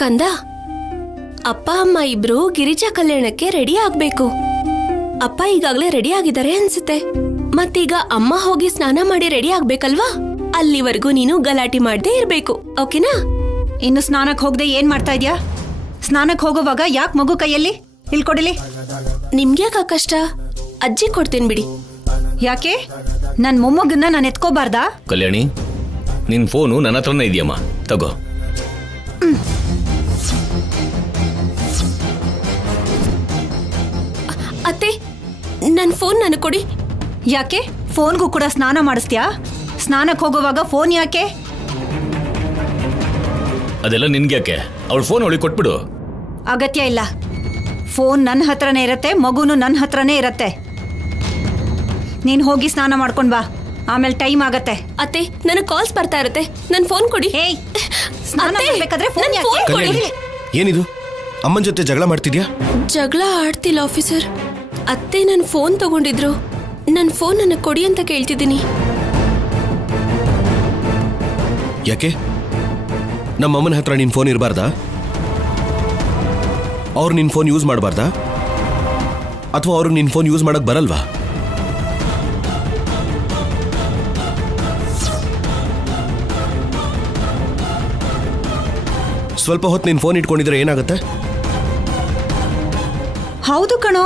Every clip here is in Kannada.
ಕಂದ, ಅಪ್ಪ ಅಮ್ಮ ಇಬ್ರು ಗಿರಿಜಾ ಕಲ್ಯಾಣಕ್ಕೆ ರೆಡಿ ಆಗ್ಬೇಕು. ಅಪ್ಪ ಈಗಾಗ್ಲೇ ರೆಡಿ ಆಗಿದ್ದಾರೆ ಅನ್ಸುತ್ತೆ. ಮತ್ತೀಗ ಅಮ್ಮ ಹೋಗಿ ಸ್ನಾನ ಮಾಡಿ ರೆಡಿ ಆಗ್ಬೇಕಲ್ವಾ? ಅಲ್ಲಿವರೆಗೂ ನೀನು ಗಲಾಟೆ ಮಾಡದೆ ಇರ್ಬೇಕು, ಓಕೆನಾ? ಇನ್ನು ಸ್ನಾನಕ್ಕೆ ಹೋಗದೆ ಏನ್ ಮಾಡ್ತಾ ಇದ್ಯಾ? ಸ್ನಾನಕ್ಕೆ ಹೋಗುವಾಗ ಯಾಕೆ ಮಗು ಕೈಯಲ್ಲಿ ಇಲ್ಲಿ ಕೊಡಿಲಿ? ನಿಮ್ಗ್ಯಾಕ ಕಷ್ಟ? ಅಜ್ಜಿ ಕೊಡ್ತೀನಿ ಬಿಡಿ. ಯಾಕೆ ನನ್ ಮೊಮ್ಮಗನ್ನ ನಾನು ಎತ್ಕೋಬಾರ್ದಾ? ಕಲ್ಯಾಣಿ, ನಿನ್ ಫೋನು ನನ್ನ ಹತ್ರನೇ ಇದೆಯಮ್ಮ, ತಗೋ. ಅತ್ತೆ, ನನ್ ಫೋನ್ ನನಗೆ ಕೊಡಿ. ಯಾಕೆ ಫೋನ್ಗೂ ಕೂಡ ಸ್ನಾನ ಮಾಡಿಸ್ತೀಯಾ? ಸ್ನಾನಕ್ಕೆ ಹೋಗುವಾಗ ಫೋನ್ ಯಾಕೆ? ಅದೆಲ್ಲ ನಿನ್ಗ್ಯಾಕೆ? ಅವಳು ಫೋನ್ ಅವಳಿಗೆ ಕೊಟ್ಬಿಡು. ಅಗತ್ಯ ಇಲ್ಲ. ಫೋನ್ ನನ್ನ ಹತ್ರನೇ ಇರತ್ತೆ, ಮಗುನು ನನ್ನ ಹತ್ರನೇ ಇರತ್ತೆ. ನೀನ್ ಹೋಗಿ ಸ್ನಾನ ಮಾಡ್ಕೊಂಡ್ ಬಾ, ಆಮೇಲೆ ಟೈಮ್ ಆಗತ್ತೆ. ಅತ್ತೆ, ನನಗೆ ಕಾಲ್ಸ್ ಬರ್ತಾ ಇರುತ್ತೆ, ನನ್ ಫೋನ್ ಕೊಡಿ. ಏಯ್, ಸ್ನಾನ ಮಾಡ್ಬೇಕಾದ್ರೆ ಫೋನ್ ಯಾಕೆ? ಕಲ್ಯಾಣಿ, ಏನಿದು? ಅಮ್ಮನ ಜೊತೆ ಜಗಳ ಮಾಡ್ತಿದ್ಯಾ? ಜಗಳ ಆಡ್ತಿಲ್ಲ ಆಫೀಸರ್. ಅತ್ತೆ ನನ್ನ ಫೋನ್ ತಗೊಂಡಿದ್ರು, ನನ್ನ ಫೋನ್ ನನಗೆ ಕೊಡಿ ಅಂತ ಕೇಳ್ತಿದ್ದೀನಿ. ಯಾಕೆ ನಮ್ಮ ಅಮ್ಮನ ಹತ್ರ ನಿನ್ ಫೋನ್ ಇರಬಾರ್ದಾ? ಅವ್ರು ನಿನ್ ಫೋನ್ ಯೂಸ್ ಮಾಡಬಾರ್ದಾ? ಅಥವಾ ಅವ್ರಿಗೆ ನಿನ್ ಫೋನ್ ಯೂಸ್ ಮಾಡಕ್ ಬರಲ್ವಾ? ಸ್ವಲ್ಪ ಹೊತ್ತು ನಿನ್ ಫೋನ್ ಇಟ್ಕೊಂಡಿದ್ರೆ ಏನಾಗುತ್ತೆ? ಹೌದು ಕಣೋ,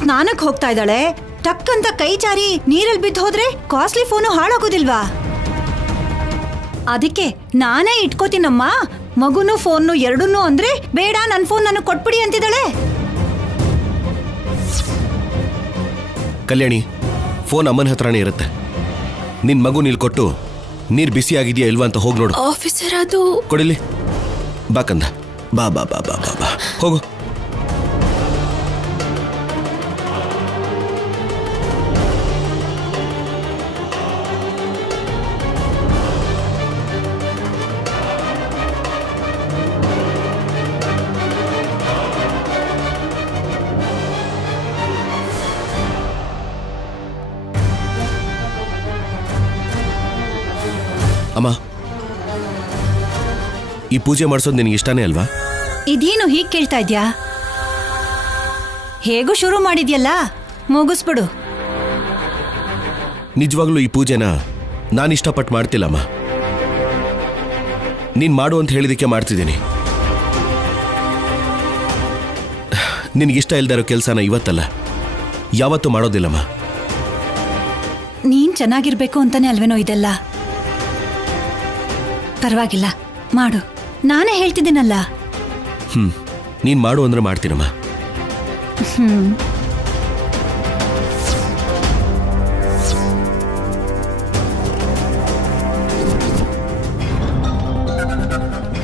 ಸ್ನಾನಕ್ಕೆ ಹೋಗ್ತಾ ಇದ್ದಾಳೆ, ಟಕ್ ಅಂತ ಕೈ ಜಾರಿ ನೀರಲ್ಲಿ ಬಿದ್ದು ಹೋದ್ರೆ ಕಾಸ್ಟ್ಲಿ ಫೋನು ಹಾಳಾಗೋದಿಲ್ವಾ? ಅದಕ್ಕೆ ನಾನೇ ಇಟ್ಕೋತೀನಮ್ಮ, ಮಗುನು ಫೋನು ಎರಡನ್ನೂ ಅಂದ್ರೆ ಬೇಡ, ನನ್ನ ಫೋನ್ ನನಗೆ ಕೊಟ್ಬಿಡಿ ಅಂತಿದ್ದಾಳೆ. ಕಲ್ಯಾಣಿ, ಫೋನ್ ಅಮ್ಮನ ಹತ್ರನೇ ಇರುತ್ತೆ. ನಿನ್ ಮಗು ನೀಲ್ ಕೊಟ್ಟು ನೀರ್ ಬಿಸಿ ಆಗಿದೆಯಾ ಇಲ್ವಾ ಅಂತ ಹೋಗಿ ನೋಡು. ಆಫೀಸರ್, ಅದು ಕೊಡಿಲಿ. ಬಾ ಕಂದ, ಬಾ ಬಾ ಬಾ ಬಾ ಬಾ ಬಾ, ಹೋಗು. ಅಮ್ಮ, ಈ ಪೂಜೆ ಮಾಡಿಸೋದು ನಿನಗೆ ಇಷ್ಟನೇ ಅಲ್ವಾ? ಇದೇನು ಹೀಗೆ ಕೇಳ್ತಾ ಇದ್ಯಾ? ಹೇಗೂ ಶುರು ಮಾಡಿದ್ಯಲ್ಲ, ಮುಗಿಸ್ಬಿಡು. ನಿಜವಾಗ್ಲೂ ಈ ಪೂಜೆನ ನಾನು ಇಷ್ಟಪಟ್ಟು ಮಾಡ್ತಿಲ್ಲಮ್ಮ. ನೀನ್ ಮಾಡು ಅಂತ ಹೇಳಿದಕ್ಕೆ ಮಾಡ್ತಿದ್ದೀನಿ. ನಿನಗಿಷ್ಟ ಇಲ್ದೇ ಇರೋ ಕೆಲಸನ ಇವತ್ತಲ್ಲ, ಯಾವತ್ತೂ ಮಾಡೋದಿಲ್ಲಮ್ಮ. ನೀನ್ ಚೆನ್ನಾಗಿರ್ಬೇಕು ಅಂತಾನೆ ಅಲ್ವೇನೋ ಇದೆಲ್ಲ. ಪರವಾಗಿಲ್ಲ, ಮಾಡು, ನಾನೇ ಹೇಳ್ತಿದ್ದೀನಲ್ಲ. ನೀನ್ ಮಾಡು ಅಂದ್ರೆ ಮಾಡ್ತೀನಮ್ಮ.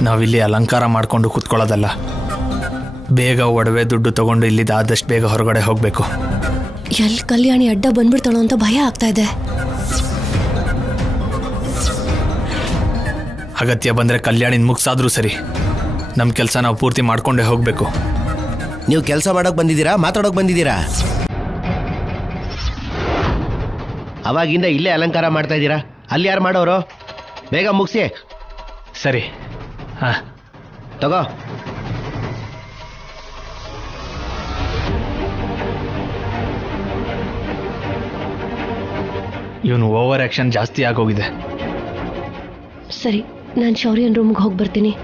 ನಾವಿಲ್ಲಿ ಅಲಂಕಾರ ಮಾಡ್ಕೊಂಡು ಕೂತ್ಕೊಳ್ಳೋದಲ್ಲ, ಬೇಗ ಒಡವೆ ದುಡ್ಡು ತಗೊಂಡು ಇಲ್ಲಿದ್ದ ಆದಷ್ಟು ಬೇಗ ಹೊರಗಡೆ ಹೋಗ್ಬೇಕು. ಎಲ್ಲಿ ಕಲ್ಯಾಣಿ ಅಡ್ಡ ಬಂದ್ಬಿಡ್ತಾಳೋ ಅಂತ ಭಯ ಆಗ್ತಾ ಇದೆ. ಅಗತ್ಯ ಬಂದರೆ ಕಲ್ಯಾಣಿನ ಮುಗಿಸಾದ್ರೂ ಸರಿ, ನಮ್ಮ ಕೆಲಸ ನಾವು ಪೂರ್ತಿ ಮಾಡ್ಕೊಂಡೇ ಹೋಗಬೇಕು. ನೀವು ಕೆಲಸ ಮಾಡೋಕೆ ಬಂದಿದ್ದೀರಾ, ಮಾತಾಡೋಕೆ ಬಂದಿದ್ದೀರಾ? ಅವಾಗಿಂದ ಇಲ್ಲೇ ಅಲಂಕಾರ ಮಾಡ್ತಾ ಇದ್ದೀರಾ, ಅಲ್ಲಿ ಯಾರು ಮಾಡೋರು? ಬೇಗ ಮುಗಿಸಿ. ಸರಿ, ಹಾಂ ತಗೋ. ಇವನು ಓವರ್ ಆ್ಯಕ್ಷನ್ ಜಾಸ್ತಿ ಆಗೋಗಿದೆ. ಸರಿ, ನಾನು ಶೌರ್ಯನ್ ರೂಮ್ಗೆ ಹೋಗಿ ಬರ್ತೀನಿ.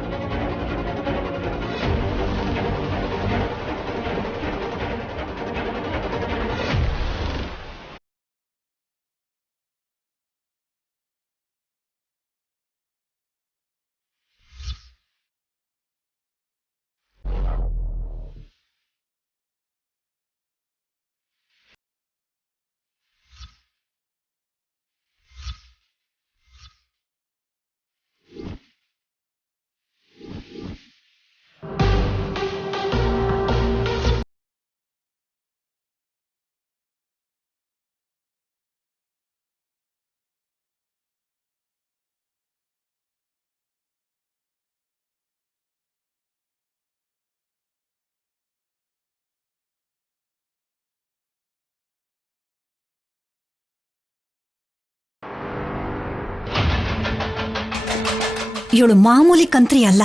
ಇವಳು ಮಾಮೂಲಿ ಕಂತ್ರಿ ಅಲ್ಲ,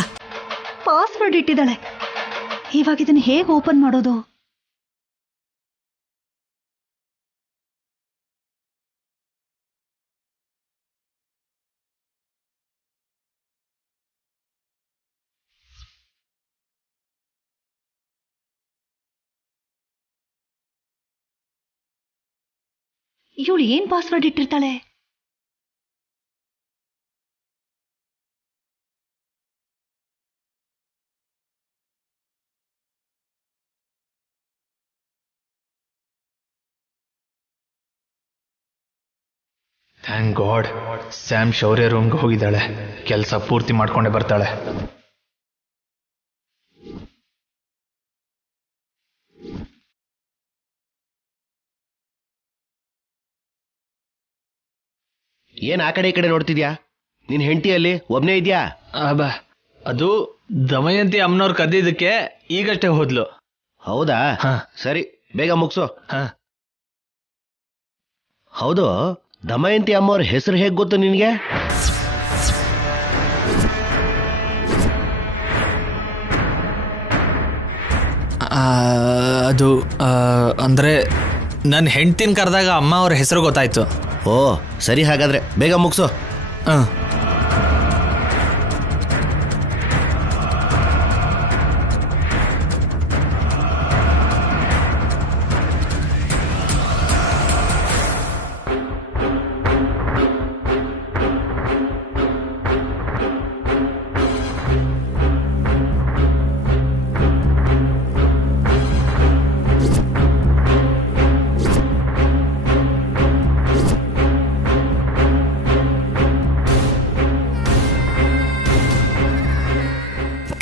ಪಾಸ್ವರ್ಡ್ ಇಟ್ಟಿದ್ದಾಳೆ. ಇವಾಗ ಇದನ್ನ ಹೇಗೆ ಓಪನ್ ಮಾಡೋದು? ಇವಳು ಏನ್ ಪಾಸ್ವರ್ಡ್ ಇಟ್ಟಿರ್ತಾಳೆ? ಥ್ಯಾಂಕ್ ಗಾಡ್, ಸ್ಯಾಮ್ ಶೌರ್ಯ ರೂಮ್ಗೆ ಹೋಗಿದ್ದಾಳೆ. ಕೆಲಸ ಪೂರ್ತಿ ಮಾಡ್ಕೊಂಡೆ ಬರ್ತಾಳೆ. ಏನ್ ಆ ಕಡೆ ಈ ಕಡೆ ನೋಡ್ತಿದ್ಯಾ? ನಿನ್ ಹೆಂಡತಿಯಲ್ಲಿ ಒಬ್ನೇ ಇದ್ಯಾ? ಅದು ದಮಯಂತಿ ಅಮ್ಮನವ್ರು ಕದ್ದಿದ್ದಕ್ಕೆ ಈಗಷ್ಟೇ ಹೋದ್ಲು. ಹೌದಾ? ಸರಿ, ಬೇಗ ಮುಗ್ಸು. ಹೌದು, ದಮಯಂತಿ ಅಮ್ಮವ್ರ ಹೆಸರು ಹೇಗ್ ಗೊತ್ತು ನಿನ್ಗೆ? ಅದು ಅಂದ್ರೆ ನನ್ನ ಹೆಂಡ್ತಿನ ಕರೆದಾಗ ಅಮ್ಮ ಅವ್ರ ಹೆಸರು ಗೊತ್ತಾಯ್ತು. ಓ ಸರಿ, ಹಾಗಾದ್ರೆ ಬೇಗ ಮುಗ್ಸು.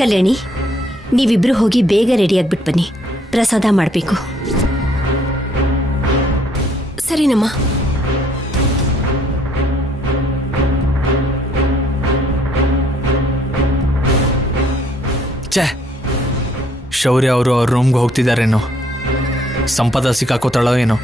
ಕಲ್ಯಾಣಿ, ನೀವಿಬ್ರು ಹೋಗಿ ಬೇಗ ರೆಡಿ ಆಗ್ಬಿಟ್ಟು ಬನ್ನಿ, ಪ್ರಸಾದ ಮಾಡಬೇಕು. ಸರಿನಮ್ಮ. ಛೇ, ಶೌರ್ಯ ಅವರು ಅವ್ರ ರೂಮ್ಗೆ ಹೋಗ್ತಿದ್ದಾರೇನೋ. ಸಂಪದ ಸಿಕ್ಕಾಕೋತಾಳೋ ಏನೋ.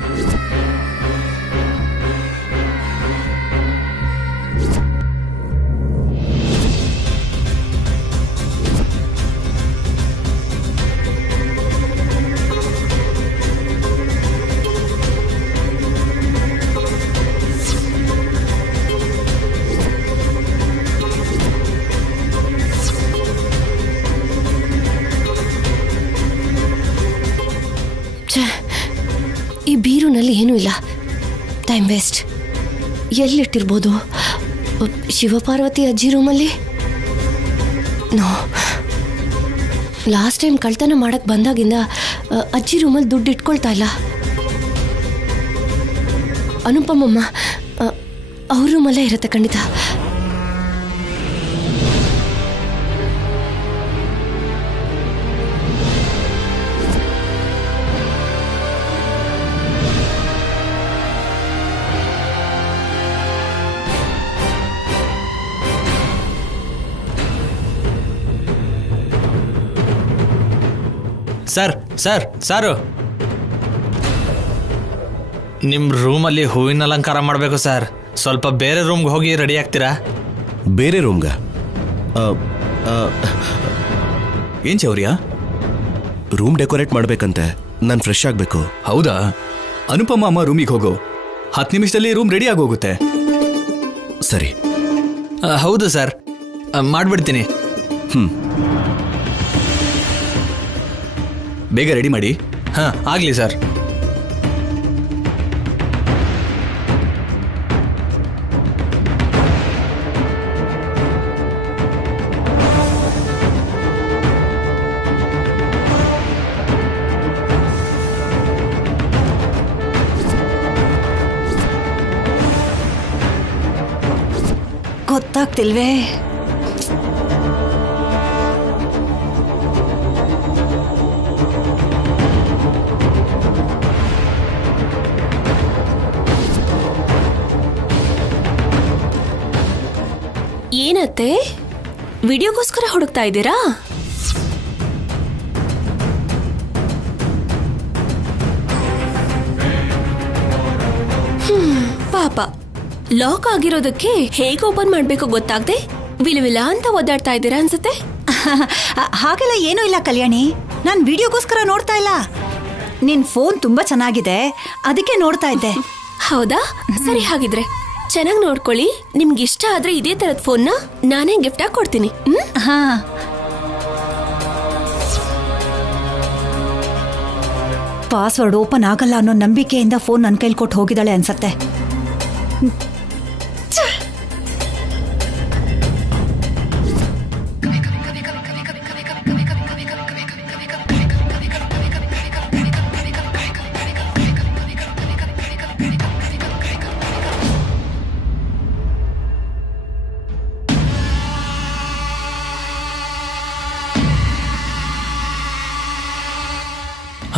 ಈ ಬೀರುನಲ್ಲಿ ಏನೂ ಇಲ್ಲ. Time waste. ಎಲ್ಲಿಟ್ಟಿರ್ಬೋದು? ಶಿವಪಾರ್ವತಿ ಅಜ್ಜಿ ರೂಮಲ್ಲಿ? ನೋ, ಲಾಸ್ಟ್ ಟೈಮ್ ಕಳ್ತನ ಮಾಡಕ್ ಬಂದಾಗಿಂದ ಅಜ್ಜಿ ರೂಮಲ್ಲಿ ದುಡ್ಡು ಇಟ್ಕೊಳ್ತಾ ಇಲ್ಲ. ಅನುಪಮಮ್ಮ ಅವ್ರ ರೂಮಲ್ಲೇ ಇರುತ್ತೆ ಖಂಡಿತ. ಸಾರು, ನಿಮ್ಮ ರೂಮಲ್ಲಿ ಹೂವಿನ ಅಲಂಕಾರ ಮಾಡಬೇಕು ಸರ್. ಸ್ವಲ್ಪ ಬೇರೆ ರೂಮ್ಗೆ ಹೋಗಿ ರೆಡಿ ಆಗ್ತೀರಾ? ಬೇರೆ ರೂಮ್ಗ? ಏನ್ ಚೌರ್ಯ? Room decorate ಮಾಡ್ಬೇಕಂತೆ. ನಾನು ಫ್ರೆಶ್ ಆಗಬೇಕು. ಹೌದಾ? ಅನುಪಮ ಅಮ್ಮ ರೂಮಿಗೆ ಹೋಗು, 10 ನಿಮಿಷದಲ್ಲಿ ರೂಮ್ ರೆಡಿ ಆಗೋಗುತ್ತೆ. ಸರಿ. ಹೌದು ಸರ್, ಮಾಡ್ಬಿಡ್ತೀನಿ. ಬೇಗ ರೆಡಿ ಮಾಡಿ. ಆಗಲಿ ಸರ್. ಗೊತ್ತಾಗ್ತಿಲ್ವೇ? ಏನತ್ತೆ, ವಿಡಿಯೋಗೋಸ್ಕರ ಹುಡುಕ್ತಾ ಇದ್ದೀರಾ? ಪಾಪ, ಲಾಕ್ ಆಗಿರೋದಕ್ಕೆ ಹೇಗೆ ಓಪನ್ ಮಾಡಬೇಕು ಗೊತ್ತಾಗದೆ ವಿಲವಿಲ ಅಂತ ಓದಾಡ್ತಾ ಇದ್ದೀರಾ ಅನ್ಸುತ್ತೆ. ಹಾಗೆಲ್ಲ ಏನೂ ಇಲ್ಲ ಕಲ್ಯಾಣಿ, ನಾನು ವಿಡಿಯೋಗೋಸ್ಕರ ನೋಡ್ತಾ ಇಲ್ಲ. ನಿನ್ ಫೋನ್ ತುಂಬಾ ಚೆನ್ನಾಗಿದೆ, ಅದಕ್ಕೆ ನೋಡ್ತಾ ಇದ್ದೆ. ಹೌದಾ? ಸರಿ, ಹಾಗಿದ್ರೆ ಚೆನ್ನಾಗಿ ನೋಡ್ಕೊಳ್ಳಿ. ನಿಮ್ಗೆ ಇಷ್ಟ ಆದ್ರೆ ಇದೇ ತರದ್ ಫೋನ್ನ ನಾನೇ ಗಿಫ್ಟ್ ಆಗಿ ಕೊಡ್ತೀನಿ. ಹಾ, ಪಾಸ್ವರ್ಡ್ ಓಪನ್ ಆಗಲ್ಲ ಅನ್ನೋ ನಂಬಿಕೆಯಿಂದ ಫೋನ್ ನನ್ನ ಕೈಲಿ ಕೊಟ್ಟು ಹೋಗಿದ್ದಾಳೆ ಅನ್ಸತ್ತೆ.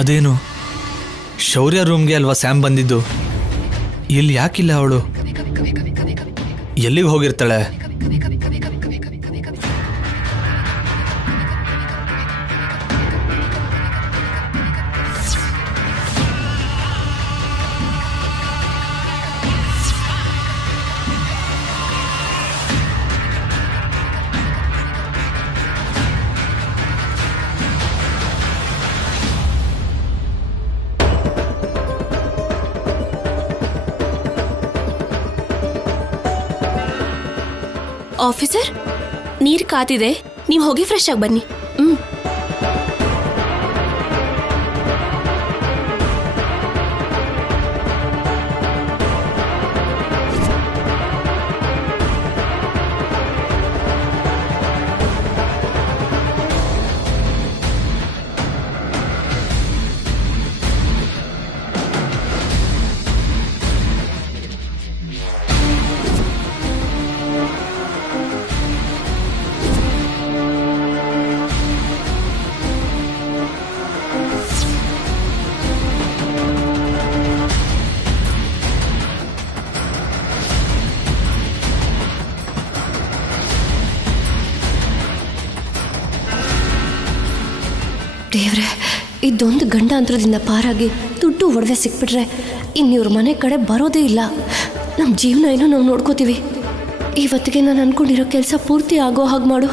ಅದೇನು ಶೌರ್ಯ ರೂಮ್ಗೆ ಅಲ್ವಾ ಸ್ಯಾಮ್ ಬಂದಿದ್ದು? ಇಲ್ಲಿ ಯಾಕಿಲ್ಲ ಅವಳು? ಎಲ್ಲಿಗೆ ಹೋಗಿರ್ತಾಳೆ? ಆಫೀಸರ್, ನೀರ್ ಕಾತಿದೆ, ನೀವು ಹೋಗಿ ಫ್ರೆಶ್ ಆಗಿ ಬನ್ನಿ. ದೇವ್ರೆ, ಇದೊಂದು ಗಂಡಾಂತರದಿಂದ ಪಾರಾಗಿ ದುಡ್ಡು ಒಡವೆ ಸಿಕ್ಬಿಟ್ರೆ ಇನ್ನಿವ್ರ ಮನೆ ಕಡೆ ಬರೋದೇ ಇಲ್ಲ. ನಮ್ಮ ಜೀವನ ಏನೋ ನಾವು ನೋಡ್ಕೋತೀವಿ. ಇವತ್ತಿಗೆ ನಾನು ಅನ್ಕೊಂಡಿರೋ ಕೆಲಸ ಪೂರ್ತಿ ಆಗೋ ಹಾಗೆ ಮಾಡು.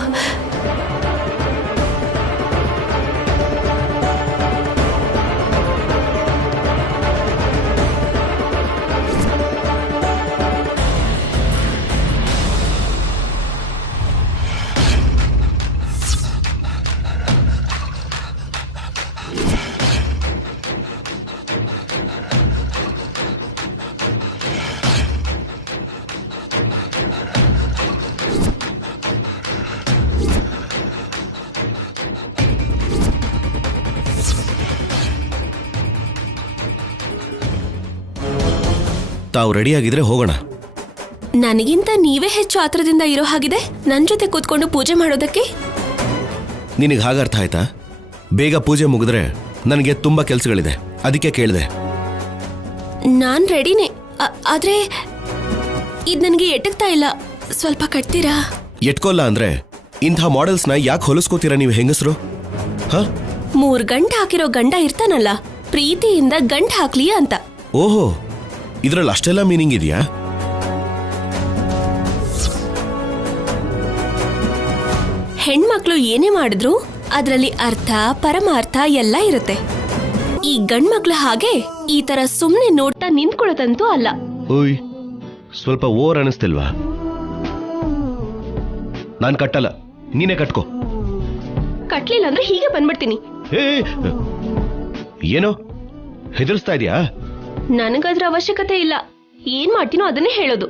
ತಾವು ರೆಡಿಯಾಗಿದ್ರೆ ಹೋಗೋಣ. ನನಗಿಂತ ನೀವೇ ಹೆಚ್ಚು ಆತರದಿಂದ ಇರೋ ಹಾಗಿದೆ ನನ್ನ ಜೊತೆ ಕೂತ್ಕೊಂಡು ಪೂಜೆ ಮಾಡೋದಕ್ಕೆ. ನಿನಗೆ ಹಾಗರ್ಥ ಆಯ್ತಾ? ಬೇಗ ಪೂಜೆ ಮುಗಿದ್ರೆ ನನಗೆ ತುಂಬ ಕೆಲಸಗಳಿದೆ, ಅದಕ್ಕೆ ಕೇಳಿದೆ. ನಾನು ರೆಡಿನೇ, ಆದ್ರೆ ಇದು ನನಗೆ ಎಟಕ್ತಾ ಇಲ್ಲ. ಸ್ವಲ್ಪ ಕಟ್ತೀರಾ? ಎಟ್ಕೋಲ್ಲ ಅಂದ್ರೆ ಇಂಥ ಮಾಡೆಲ್ಸ್ನ ಯಾಕೆ ಹೊಲಿಸ್ಕೋತೀರಾ ನೀವು ಹೆಂಗಸರು? 3 ಗಂಟೆ ಹಾಕಿರೋ ಗಂಡ ಇರ್ತಾನಲ್ಲ, ಪ್ರೀತಿಯಿಂದ ಗಂಟು ಹಾಕ್ಲಿ ಅಂತ. ಓಹೋ, ಇದ್ರಲ್ಲಿ ಅಷ್ಟೆಲ್ಲ ಮೀನಿಂಗ್ ಇದೆಯಾ? ಹೆಣ್ಮಕ್ಳು ಏನೇ ಮಾಡಿದ್ರು ಅದರಲ್ಲಿ ಅರ್ಥ ಪರಮಾರ್ಥ ಎಲ್ಲ ಇರುತ್ತೆ. ಈ ಗಂಡ್ಮಕ್ಳು ಹಾಗೆ ಈ ತರ ಸುಮ್ನೆ ನೋಡ್ತಾ ನಿಂತ್ಕೊಳ್ಳೋದಂತೂ ಅಲ್ಲ. ಓಯ್, ಸ್ವಲ್ಪ ಓವರ್ ಅನಿಸ್ತಿಲ್ವಾ? ನಾನ್ ಕಟ್ಟಲ್ಲ, ನೀನೇ ಕಟ್ಕೋ. ಕಟ್ಲಿಲ್ಲ ಅಂದ್ರೆ ಹೀಗೆ ಬಂದ್ಬಿಡ್ತೀನಿ. ಏನೋ ಹೆದರ್ಸ್ತಾ ಇದೆಯಾ? ನನಗದ್ರ ಅವಶ್ಯಕತೆ ಇಲ್ಲ. ಏನ್ ಮಾಡ್ತೀನೋ ಅದನ್ನೇ ಹೇಳೋದು.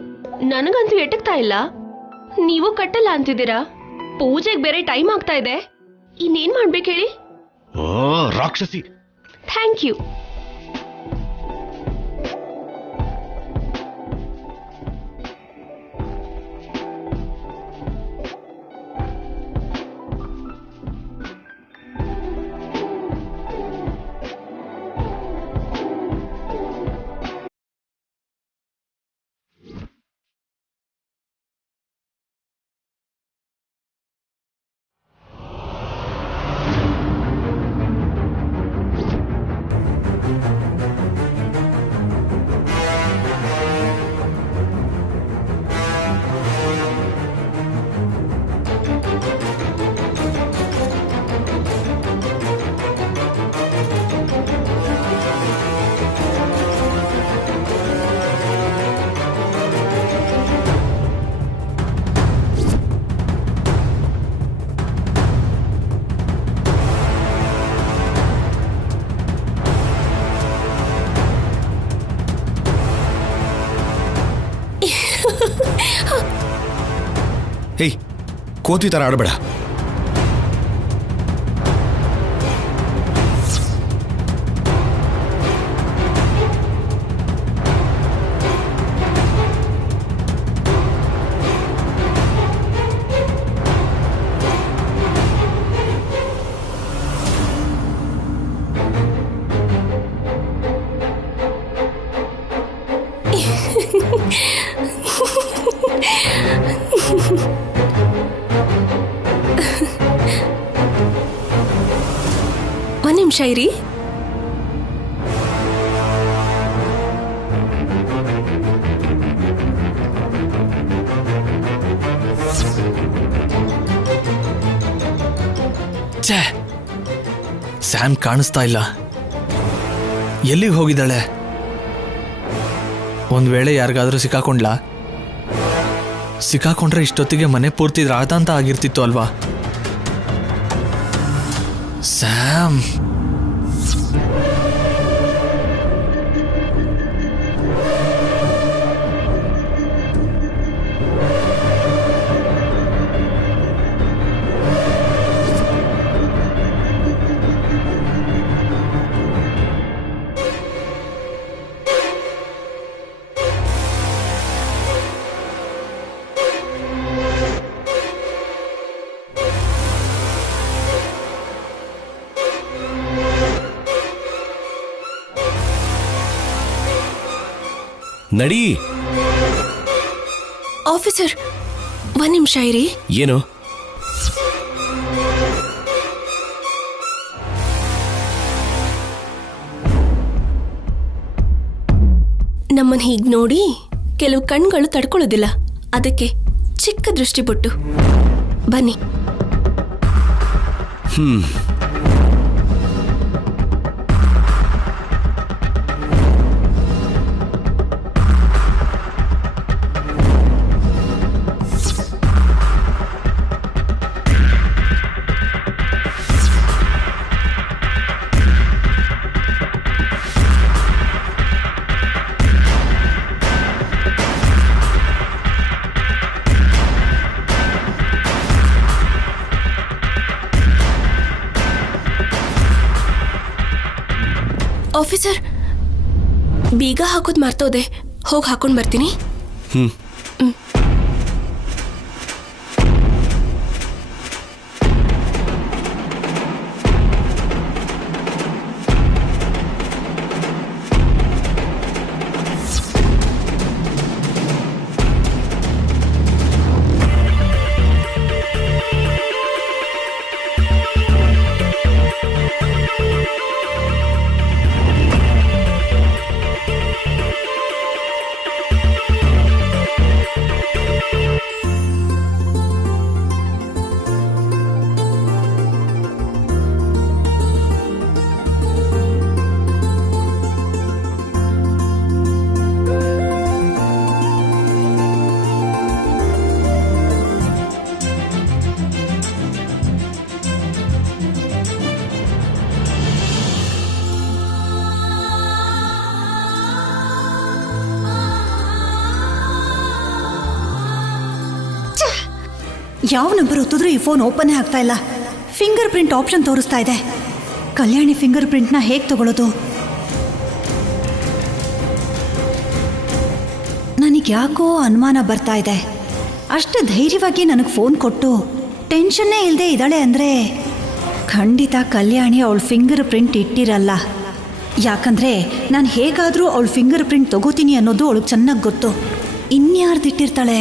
ನನಗಂತೂ ಎಟಕ್ತಾ ಇಲ್ಲ, ನೀವು ಕಟ್ಟಲ್ಲ ಅಂತಿದ್ದೀರಾ. ಪೂಜೆಗೆ ಬೇರೆ ಟೈಮ್ ಆಗ್ತಾ ಇದೆ, ಇನ್ನೇನ್ ಮಾಡ್ಬೇಕು ಹೇಳಿ? ರಾಕ್ಷಸಿ. Thank you. ಹೇಯ್, ಕೋತಿ ಥರ ಆಡಬೇಡ. ಒಂದ್ ನಿಮಿಷ ಇರಿ. ಛೇ, ಸ್ಯಾಮ್ ಕಾಣಿಸ್ತಾ ಇಲ್ಲ. ಎಲ್ಲಿಗೆ ಹೋಗಿದ್ದಾಳೆ? ಒಂದ್ ವೇಳೆ ಯಾರಿಗಾದ್ರೂ ಸಿಕ್ಕಾಕೊಂಡ್ರೆ ಇಷ್ಟೊತ್ತಿಗೆ ಮನೆ ಪೂರ್ತಿ ರಾತಾಂತ ಆಗಿರ್ತಿತ್ತು ಅಲ್ವಾ? ಸ್ಯಾಮ್, ನಡಿ. ಆಫೀಸರ್, ಒಂದ್ ನಿಮಿಷ ಇರಿ. ಏನು? ನಮ್ಮನ್ನ ಹೀಗ್ ನೋಡಿ ಕೆಲವು ಕಣ್ಗಳು ತಡ್ಕೊಳ್ಳೋದಿಲ್ಲ, ಅದಕ್ಕೆ ಚಿಕ್ಕ ದೃಷ್ಟಿ ಬಿಟ್ಟು ಬನ್ನಿ. ಆಫೀಸರ್, ಬೀಗ ಹಾಕೋದ್ ಮರ್ತೋದೆ, ಹೋಗಿ ಹಾಕೊಂಡ್ ಬರ್ತೀನಿ. ಯಾವ ನಂಬರ್ ಒತ್ತಿದ್ರೂ ಈ ಫೋನ್ ಓಪನ್ನೇ ಆಗ್ತಾ ಇಲ್ಲ. ಫಿಂಗರ್ ಪ್ರಿಂಟ್ ಆಪ್ಷನ್ ತೋರಿಸ್ತಾ ಇದೆ. ಕಲ್ಯಾಣಿ ಫಿಂಗರ್ ಪ್ರಿಂಟ್ನ ಹೇಗೆ ತಗೊಳ್ಳೋದು? ನನಗೆ ಯಾಕೋ ಅನುಮಾನ ಬರ್ತಾ ಇದೆ. ಅಷ್ಟು ಧೈರ್ಯವಾಗಿ ನನಗೆ ಫೋನ್ ಕೊಟ್ಟು ಟೆನ್ಷನ್ನೇ ಇಲ್ಲದೆ ಇದ್ದಾಳೆ ಅಂದರೆ ಖಂಡಿತ ಕಲ್ಯಾಣಿ ಅವಳ ಫಿಂಗರ್ ಪ್ರಿಂಟ್ ಇಟ್ಟಿರಲ್ಲ. ಯಾಕಂದರೆ ನಾನು ಹೇಗಾದರೂ ಅವಳ ಫಿಂಗರ್ ಪ್ರಿಂಟ್ ತಗೋತೀನಿ ಅನ್ನೋದು ಅವಳಿಗೆ ಚೆನ್ನಾಗಿ ಗೊತ್ತು. ಇನ್ಯಾರ್ದಿಟ್ಟಿರ್ತಾಳೆ?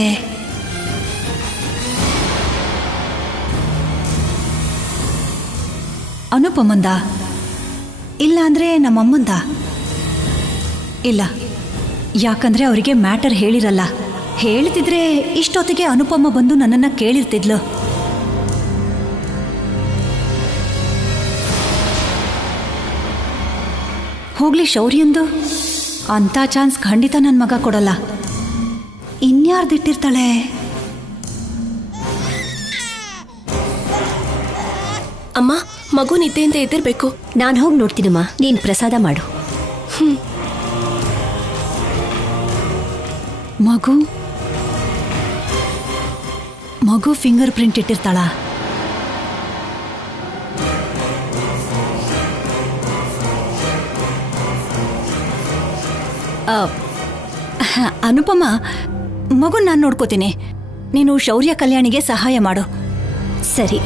ಅನುಪಮಂದ? ಇಲ್ಲ ಅಂದರೆ ನಮ್ಮಮ್ಮಂದ? ಇಲ್ಲ, ಯಾಕಂದರೆ ಅವರಿಗೆ ಮ್ಯಾಟರ್ ಹೇಳಿರಲ್ಲ. ಹೇಳ್ತಿದ್ರೆ ಇಷ್ಟೊತ್ತಿಗೆ ಅನುಪಮ ಬಂದು ನನ್ನನ್ನು ಕೇಳಿರ್ತಿದ್ಲು. ಹೋಗ್ಲಿ ಶೌರ್ಯಂದು, ಅಂಥ ಚಾನ್ಸ್ ಖಂಡಿತ ನನ್ನ ಮಗ ಕೊಡಲ್ಲ. ಇನ್ಯಾರ್ದಿಟ್ಟಿರ್ತಾಳೆ? ಅಮ್ಮ, ಮಗು ನಿದ್ದೆಯಿಂದ ಎದ್ದಿರ್ಬೇಕು. ನಾನು ಹೋಗಿ ನೋಡ್ತೀನಮ್ಮ, ನೀನು ಪ್ರಸಾದ ಮಾಡು. ಮಗು ಮಗು ಫಿಂಗರ್ ಪ್ರಿಂಟ್ ಇಟ್ಟಿರ್ತಾಳ? ಅನುಪಮ, ಮಗು ನಾನು ನೋಡ್ಕೋತೀನಿ. ನೀನು ಶೌರ್ಯ ಕಲ್ಯಾಣಿಗೆ ಸಹಾಯ ಮಾಡು. ಸರಿ.